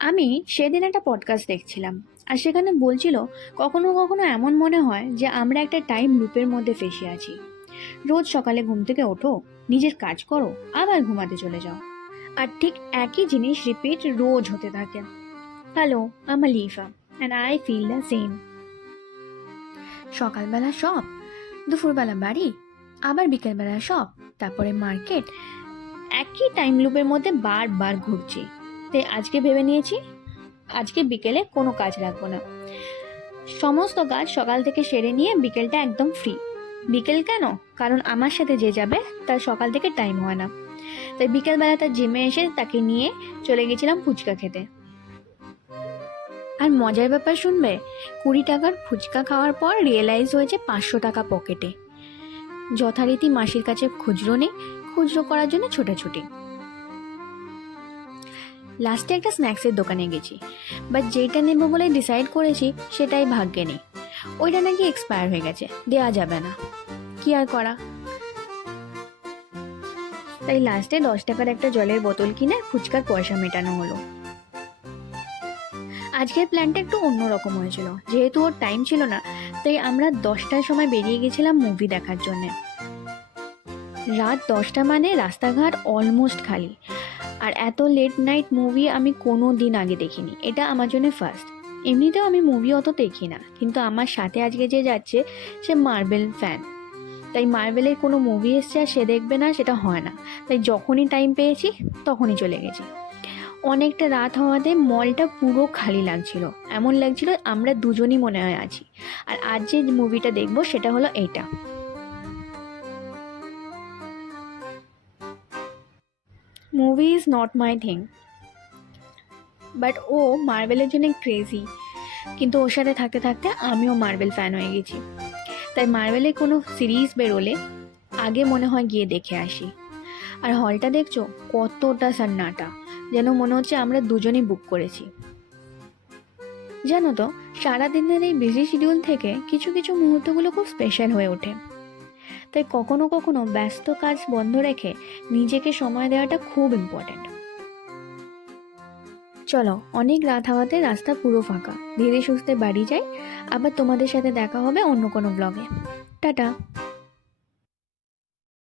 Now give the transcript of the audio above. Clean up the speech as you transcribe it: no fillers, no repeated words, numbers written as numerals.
আমি সেদিন একটা পডকাস্ট দেখছিলাম, আর সেখানে বলছিল কখনো কখনো এমন মনে হয় যে আমরা একটা টাইম লুপের মধ্যে ফেসে আছি। রোজ সকালে ঘুম থেকে ওঠো, নিজের কাজ করো, আবার ঘুমাতে চলে যাও, আর ঠিক একই জিনিস রিপিট রোজ হতে থাকে। হ্যালো, আমি Lifa and I feel the same. সকালবেলা শপ, দুপুরবেলা বাড়ি, আবার বিকেলবেলা শপ, তারপরে মার্কেট, একই টাইম লুপের মধ্যে বারবার ঘুরছি। তাই আজকে ভেবে নিয়েছি আজকে বিকেলে কোনো কাজ রাখবো না। সমস্ত কাজ সকাল থেকে সেরে নিয়ে বিকেলটা একদম ফ্রি। বিকেল কেন? কারণ আমার সাথে যে যাবে তার সকাল থেকে টাইম হয় না। তাই বিকেলবেলা তার জিমে এসে তাকে নিয়ে চলে গেছিলাম ফুচকা খেতে। আর মজার ব্যাপার শুনবে, 20 টাকার ফুচকা খাওয়ার পর রিয়েলাইজ হয়েছে 500 টাকা পকেটে। যথারীতি মাসির কাছে খুচরো নেই, খুচরো করার জন্য ছোটাছুটি। লাস্টে একটা স্ন্যাক্সের দোকানে গেছি, বাট যেটা নেবো বলে ডিসাইড করেছি সেটাই ভাগ্যে নেই। ওইটা নাকি এক্সপায়ার হয়ে গেছে, দেওয়া যাবে না। কি আর করা, তাই লাস্টে 10 টাকার একটা জলের বোতল কিনে ফুচকার পয়সা মেটানো হলো। আজকের প্ল্যানটা একটু অন্যরকম হয়েছিল, যেহেতু ওর টাইম ছিল না, তাই আমরা 10টার সময় বেরিয়ে গেছিলাম মুভি দেখার জন্যে। রাত 10টা মানে রাস্তাঘাট অলমোস্ট খালি। আর এত লেট নাইট মুভি আমি কোনো দিন আগে দেখিনি, এটা আমার জন্য ফার্স্ট। এমনিতেও আমি মুভি অত দেখি না, কিন্তু আমার সাথে আজকে যে যাচ্ছে সে মার্বেল ফ্যান। তাই মার্বেলের কোনো মুভি এসছে আর সে দেখবে না, সেটা হয় না। তাই যখনই টাইম পেয়েছি তখনই চলে গেছি। অনেকটা রাত হওয়াতে মলটা পুরো খালি লাগছিল, এমন লাগছিল আমরা দুজনই মনে হয় আছি। আর আজ যে মুভিটা দেখবো সেটা হলো এইটা। Movie is not my thing, but ও মার্বেলের জন্য ক্রেজি। কিন্তু ওর সাথে থাকতে থাকতে আমিও মার্বেল ফ্যান হয়ে গেছি। তাই মার্বেলের কোনো সিরিজ বেরোলে আগে মনে হয় গিয়ে দেখে আসি। আর হলটা দেখছো কতটা সান্নাটা, যেন মনে হচ্ছে আমরা দুজনেই বুক করেছি। জানো তো, সারাদিনের এই বিজি শিডিউল থেকে কিছু কিছু মুহূর্তগুলো খুব স্পেশাল হয়ে ওঠে। তাই কখনো কখনো ব্যস্ত কাজ বন্ধ রেখে নিজেকে সময় দেওয়াটা খুব ইম্পর্ট্যান্ট। চলো, অনেক রাত হওয়াতে রাস্তা পুরো ফাঁকা, ধীরে সুস্থে বাড়ি যাই। আবার তোমাদের সাথে দেখা হবে অন্য কোনো ব্লগে। টাটা।